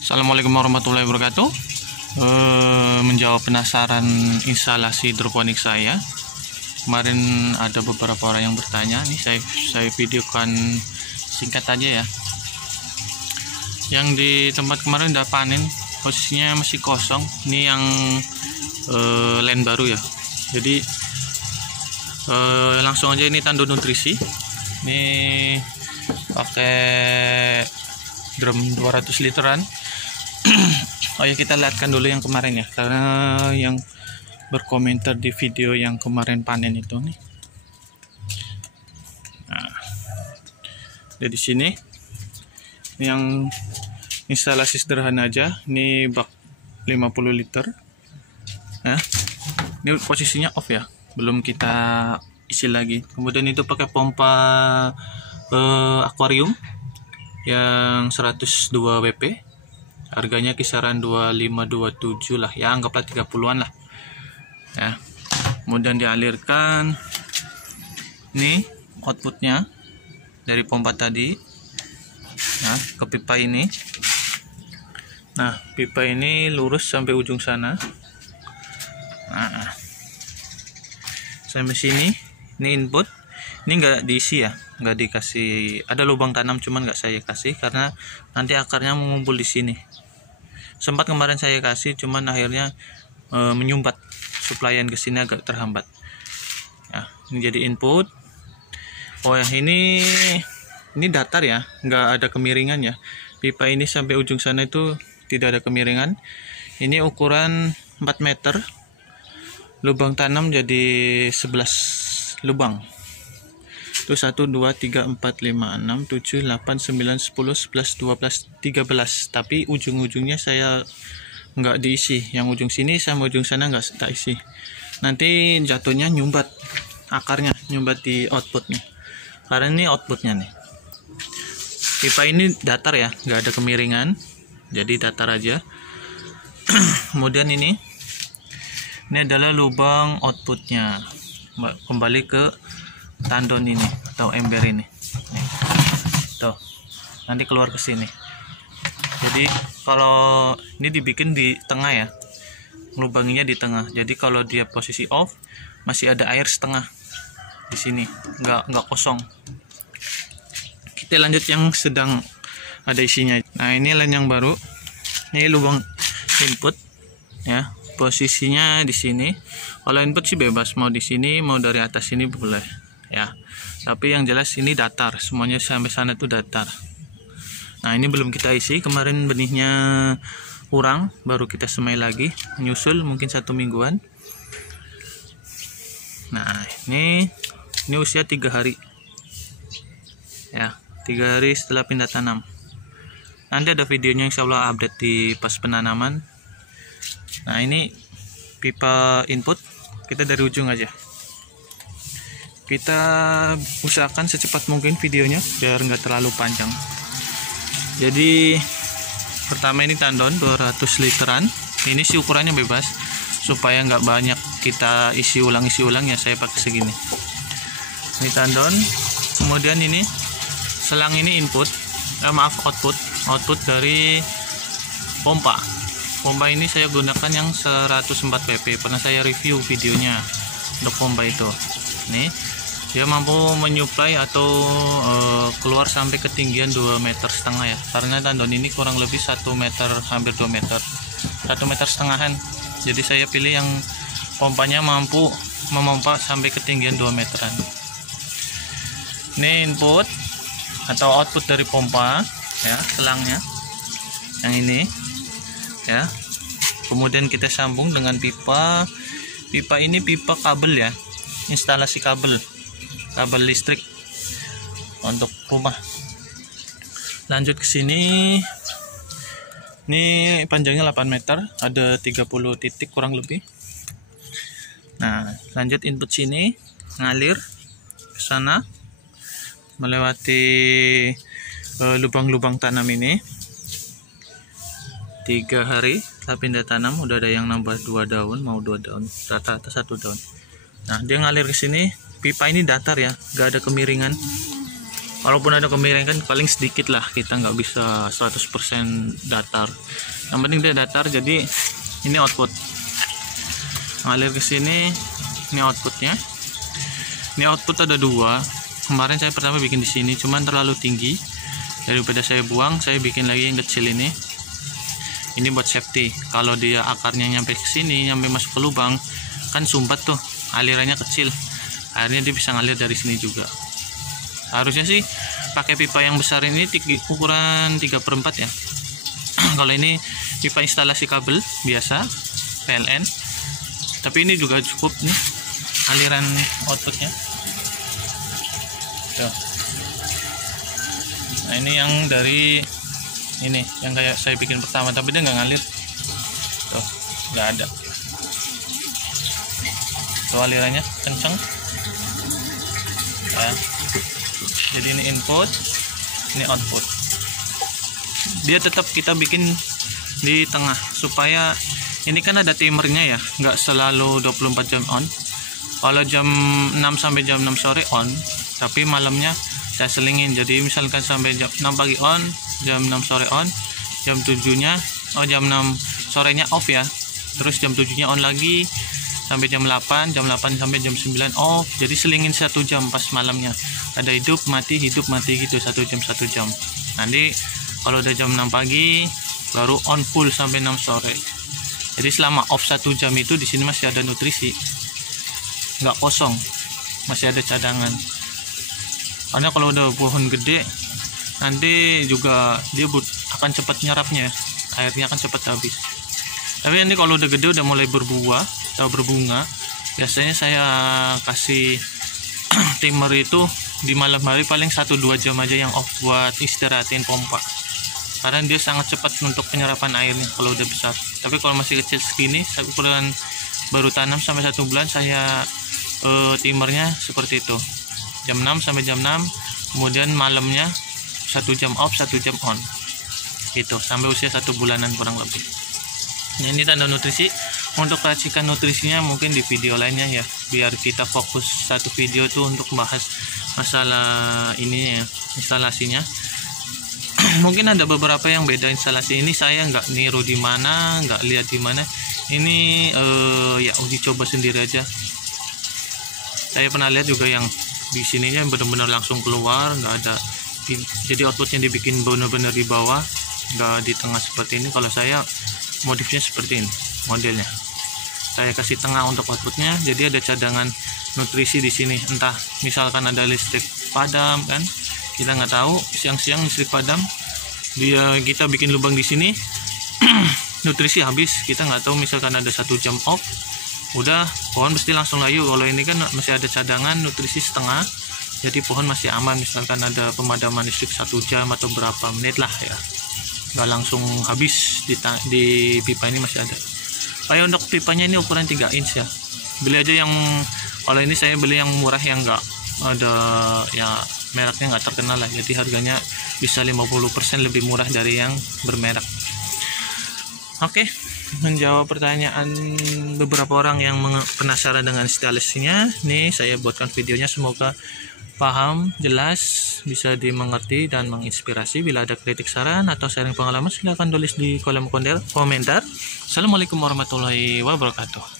Assalamualaikum warahmatullahi wabarakatuh. Menjawab penasaran instalasi hidroponik saya. Kemarin ada beberapa orang yang bertanya. Nih saya videokan singkat aja ya. Yang di tempat kemarin udah panen, posisinya masih kosong. Ini yang line baru ya. Jadi langsung aja ini tandon nutrisi. Ini pakai drum 200 literan. Oh ya, kita lihatkan dulu yang kemarin ya, karena yang berkomentar di video yang kemarin panen itu nih. Nah, dari sini ini yang instalasi sederhana aja. Ini bak 50 liter. Nah, ini posisinya off ya, belum kita isi lagi. Kemudian itu pakai pompa akuarium yang 102 WP. Harganya kisaran 25-27 lah ya, anggaplah 30-an lah ya. Kemudian dialirkan ini outputnya dari pompa tadi, nah, ke pipa ini. Nah, pipa ini lurus sampai ujung sana. Nah, sampai sini. Ini input. Ini nggak diisi ya, nggak dikasih. Ada lubang tanam, cuman nggak saya kasih karena nanti akarnya mengumpul di sini. Sempat kemarin saya kasih, cuman akhirnya menyumbat, suplaian ke sini agak terhambat. Nah, ini jadi input. Oh ya, ini datar ya, nggak ada kemiringan ya. Pipa ini sampai ujung sana itu tidak ada kemiringan. Ini ukuran 4 meter. Lubang tanam jadi 11 lubang. Itu 1, 2, 3, 4, 5, 6, 7, 8, 9, 10, 11, 12, 13. Tapi ujung-ujungnya saya nggak diisi. Yang ujung sini sama ujung sana nggak tak isi. Nanti jatuhnya nyumbat, akarnya nyumbat di outputnya. Karena ini outputnya nih. Pipa ini datar ya, nggak ada kemiringan. Jadi datar aja. Kemudian ini adalah lubang outputnya. Kembali ke tandon ini atau ember ini. Nih. Tuh. Nanti keluar ke sini. Jadi kalau ini dibikin di tengah ya. Lubangnya di tengah. Jadi kalau dia posisi off, masih ada air setengah di sini. Enggak kosong. Kita lanjut yang sedang ada isinya. Nah, ini line yang baru. Ini lubang input ya. Posisinya di sini. Kalau input sih bebas, mau di sini, mau dari atas sini boleh. Ya, tapi yang jelas ini datar, semuanya sampai sana tuh datar. Nah, ini belum kita isi, kemarin benihnya kurang, baru kita semai lagi, menyusul mungkin 1 mingguan. Nah, ini usia 3 hari ya, 3 hari setelah pindah tanam. Nanti ada videonya insya Allah update di pas penanaman. Nah, ini pipa input, kita dari ujung aja. Kita usahakan secepat mungkin videonya biar nggak terlalu panjang. Jadi pertama ini tandon 200 literan. Ini sih ukurannya bebas supaya nggak banyak kita isi ulang ya, saya pakai segini. Ini tandon. Kemudian ini selang ini output dari pompa. Pompa ini saya gunakan yang 104 pp. Pernah saya review videonya untuk pompa itu. Nih, dia mampu menyuplai atau keluar sampai ketinggian 2,5 meter ya, karena tandon ini kurang lebih 1 meter, hampir 2 meter, 1,5 meter. Jadi saya pilih yang pompanya mampu memompa sampai ketinggian 2 meteran. Ini input atau output dari pompa ya, selangnya yang ini ya. Kemudian kita sambung dengan pipa. Pipa ini pipa kabel ya, instalasi kabel listrik untuk rumah. Lanjut ke sini. Ini panjangnya 8 meter, ada 30 titik kurang lebih. Nah, lanjut input sini, ngalir ke sana melewati lubang-lubang tanam ini. 3 hari setelah pindah tanam udah ada yang nambah 2 daun, mau 2 daun, rata-rata 1 daun. Nah, dia ngalir ke sini. Pipa ini datar ya, gak ada kemiringan. Walaupun ada kemiringan paling sedikit lah, kita nggak bisa 100% datar. Yang penting dia datar. Jadi ini output, ngalir ke sini. Ini outputnya. Ini output ada dua. Kemarin saya pertama bikin di sini, cuman terlalu tinggi. Daripada saya buang, saya bikin lagi yang kecil ini. Ini buat safety. Kalau dia akarnya nyampe ke sini, nyampe masuk ke lubang, kan sumbat tuh, alirannya kecil. Akhirnya dia bisa ngalir dari sini juga. Harusnya sih pakai pipa yang besar ini ukuran 3/4 ya. Kalau ini pipa instalasi kabel biasa PLN, tapi ini juga cukup nih aliran outputnya tuh. Nah ini yang dari ini yang kayak saya bikin pertama, tapi dia nggak ngalir tuh, nggak ada tuh, alirannya kenceng ya. Jadi ini input, ini output. Dia tetap kita bikin di tengah supaya ini kan ada timernya ya, nggak selalu 24 jam on. Kalau jam 6 sampai jam 6 sore on, tapi malamnya saya selingin. Jadi misalkan sampai jam 6 pagi on, jam 6 sore on, jam 7-nya jam 6 sorenya off ya. Terus jam 7-nya on lagi sampai jam 8 sampai jam 9 off. Jadi selingin 1 jam pas malamnya. Ada hidup mati gitu 1 jam. Nanti kalau udah jam 6 pagi baru on full sampai 6 sore. Jadi selama off 1 jam itu di sini masih ada nutrisi, nggak kosong, masih ada cadangan. Karena kalau udah pohon gede nanti juga dia akan cepat nyerapnya, airnya akan cepat habis. Tapi nanti kalau udah gede, udah mulai berbuah atau berbunga, biasanya saya kasih timer itu di malam hari paling 1-2 jam aja yang off buat istirahatin pompa, karena dia sangat cepat untuk penyerapan airnya kalau udah besar. Tapi kalau masih kecil segini, ukuran baru tanam sampai 1 bulan, saya timernya seperti itu, jam 6 sampai jam 6, kemudian malamnya 1 jam off 1 jam on gitu, sampai usia 1 bulanan kurang lebih. Nah, ini tanda nutrisi. Untuk racikan nutrisinya mungkin di video lainnya ya, biar kita fokus satu video tuh untuk bahas masalah ini ya, instalasinya. Mungkin ada beberapa yang beda instalasi ini, saya nggak niru di mana, nggak lihat di mana. Ini ya uji coba sendiri aja. Saya pernah lihat juga yang di sininya benar-benar langsung keluar, nggak ada. Jadi outputnya dibikin benar-benar di bawah, nggak di tengah seperti ini. Kalau saya modifnya seperti ini modelnya. Saya kasih tengah untuk outputnya, jadi ada cadangan nutrisi di sini. Entah misalkan ada listrik padam kan, kita nggak tahu, siang-siang listrik padam, kita bikin lubang di sini, nutrisi habis, kita nggak tahu. Misalkan ada 1 jam off, udah pohon pasti langsung layu. Kalau ini kan masih ada cadangan nutrisi setengah, jadi pohon masih aman. Misalkan ada pemadaman listrik 1 jam atau berapa menit lah ya, nggak langsung habis. Di pipa ini masih ada. Kayak untuk pipanya ini ukuran 3 inch ya. Beli aja yang, kalau ini saya beli yang murah, yang enggak ada ya, mereknya nggak terkenal lah. Jadi harganya bisa 50% lebih murah dari yang bermerek. Oke, menjawab pertanyaan beberapa orang yang penasaran dengan instalasinya, nih saya buatkan videonya. Semoga paham, jelas, bisa dimengerti dan menginspirasi. Bila ada kritik, saran atau sharing pengalaman, silahkan tulis di kolom komentar. Assalamualaikum warahmatullahi wabarakatuh.